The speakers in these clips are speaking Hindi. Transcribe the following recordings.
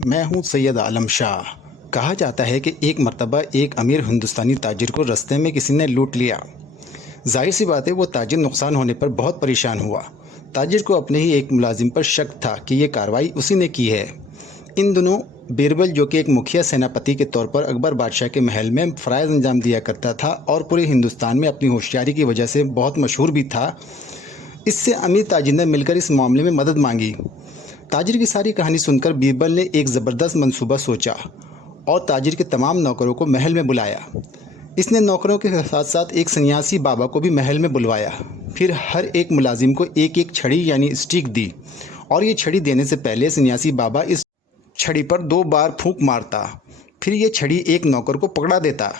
मैं हूँ सैयद आलम शाह। कहा जाता है कि एक मर्तबा एक अमीर हिंदुस्तानी ताजिर को रास्ते में किसी ने लूट लिया। जाहिर सी बात है, वो ताजिर नुकसान होने पर बहुत परेशान हुआ। ताजिर को अपने ही एक मुलाजिम पर शक था कि ये कार्रवाई उसी ने की है। इन दिनों बीरबल, जो कि एक मुखिया सेनापति के तौर पर अकबर बादशाह के महल में फ़राइज़ अंजाम दिया करता था और पूरे हिंदुस्तान में अपनी होशियारी की वजह से बहुत मशहूर भी था, इससे अमीर ताजिर ने मिलकर इस मामले में मदद मांगी। ताजिर की सारी कहानी सुनकर बीरबल ने एक ज़बरदस्त मंसूबा सोचा और ताजिर के तमाम नौकरों को महल में बुलाया। इसने नौकरों के साथ साथ एक सन्यासी बाबा को भी महल में बुलवाया। फिर हर एक मुलाजिम को एक एक छड़ी यानी स्टिक दी और ये छड़ी देने से पहले सन्यासी बाबा इस छड़ी पर 2 बार फूंक मारता। फिर ये छड़ी एक नौकर को पकड़ा देता।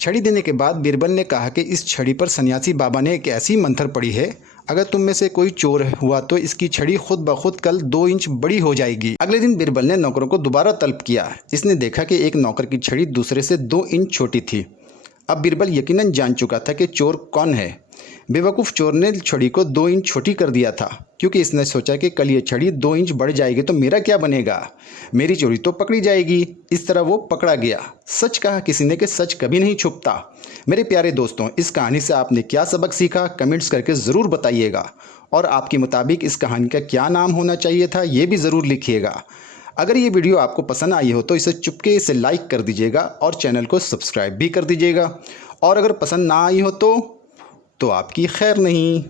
छड़ी देने के बाद बीरबल ने कहा कि इस छड़ी पर सन्यासी बाबा ने एक ऐसी मंत्र पड़ी है, अगर तुम में से कोई चोर हुआ तो इसकी छड़ी खुद ब खुद कल 2 इंच बड़ी हो जाएगी। अगले दिन बीरबल ने नौकरों को दोबारा तलब किया। इसने देखा कि एक नौकर की छड़ी दूसरे से 2 इंच छोटी थी। अब बीरबल यकीनन जान चुका था कि चोर कौन है। बेवकूफ़ चोर ने छड़ी को 2 इंच छोटी कर दिया था, क्योंकि इसने सोचा कि कल ये छड़ी 2 इंच बढ़ जाएगी तो मेरा क्या बनेगा, मेरी चोरी तो पकड़ी जाएगी। इस तरह वो पकड़ा गया। सच कहा किसी ने कि सच कभी नहीं छुपता। मेरे प्यारे दोस्तों, इस कहानी से आपने क्या सबक सीखा, कमेंट्स करके ज़रूर बताइएगा। और आपके मुताबिक इस कहानी का क्या नाम होना चाहिए था, ये भी ज़रूर लिखिएगा। अगर ये वीडियो आपको पसंद आई हो तो इसे चुपके से लाइक कर दीजिएगा और चैनल को सब्सक्राइब भी कर दीजिएगा। और अगर पसंद ना आई हो तो आपकी खैर नहीं।